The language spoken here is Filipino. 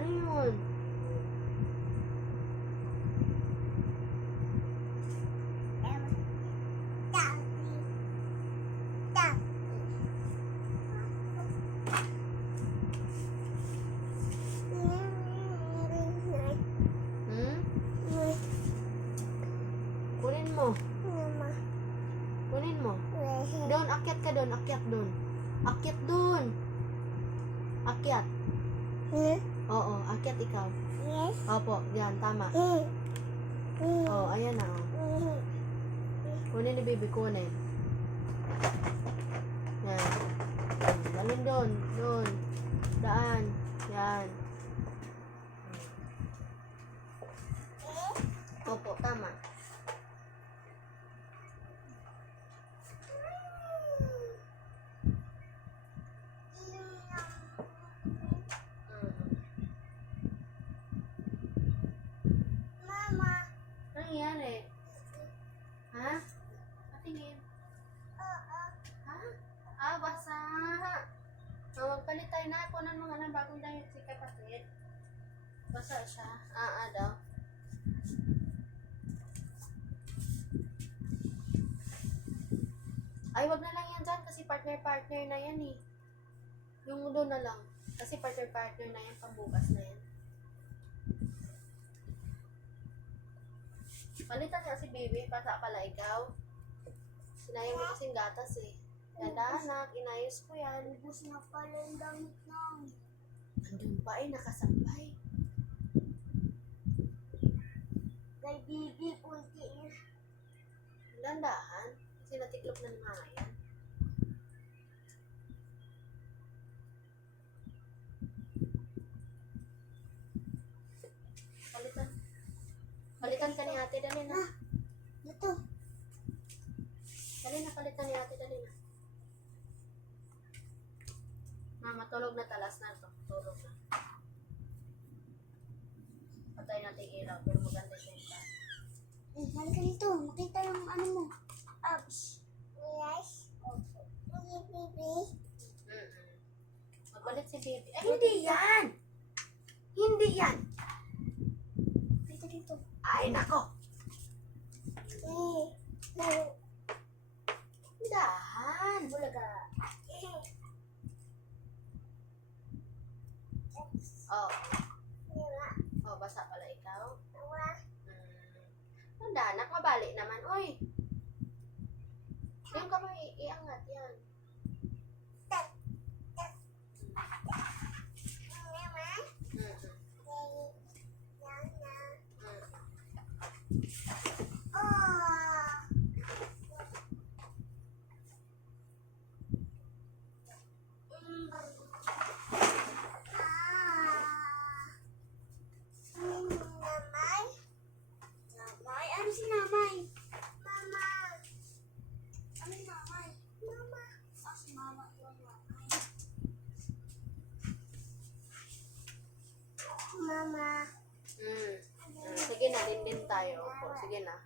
Ano yun? Kunin mo. Kunin mo. Doon, akyat ka doon. Akyat doon. Akyat doon. Akyat. Oo, akyat ikaw. Yes. Opo, yan, tama. Oh, ayan na. Oh. Kunin ni baby, kunin. Yan. Dalhin doon. Doon. Daan. Yan. Opo, tama. Mama. Ano nangyari? Ha? Patingin. Ha? Ah, basa. Magpalit tayo na. Kunan mo nga ng bagong damit si kapatid. Basa siya. Daw. Ay, wag na lang yan dyan kasi partner-partner na yan eh. Yung doon na lang. Kasi partner-partner na yan, pambukas na yan. Palitan nga si baby, pasa pala ikaw. Sinayang mo kasing gatas eh. Ganda anak, inayos ko yan. Ubus na pala yung damit namin. Andun pa eh, nakasambay. Kay Bibi, kunti na. Dandahan, kasi natiklop na ni Mama yan. Palitan ka ni ate, dali na. Ito. Dali na, palitan ni ate, dali na. Mama, tulog na, talas na ito. Tulog na. Patay natin yung ilaw, pero maganda yung ka. Halika dito. Makita yung ano mo. Abs. Yes. Bibi. Magbalit si baby. Ay, hindi yan! Hindi yan! Halika dito. Ay, nako! Dahan! Bulaga. Oh. Oh, basa pala ikaw. Tanda, anak, mabali naman. Uy! Yung kamay, iangat yan. Ano si Namay? Mama. Ano si Namay? Mama. Si Mama yung Namay. Mama. Sige na, din tayo. Opo, sige na.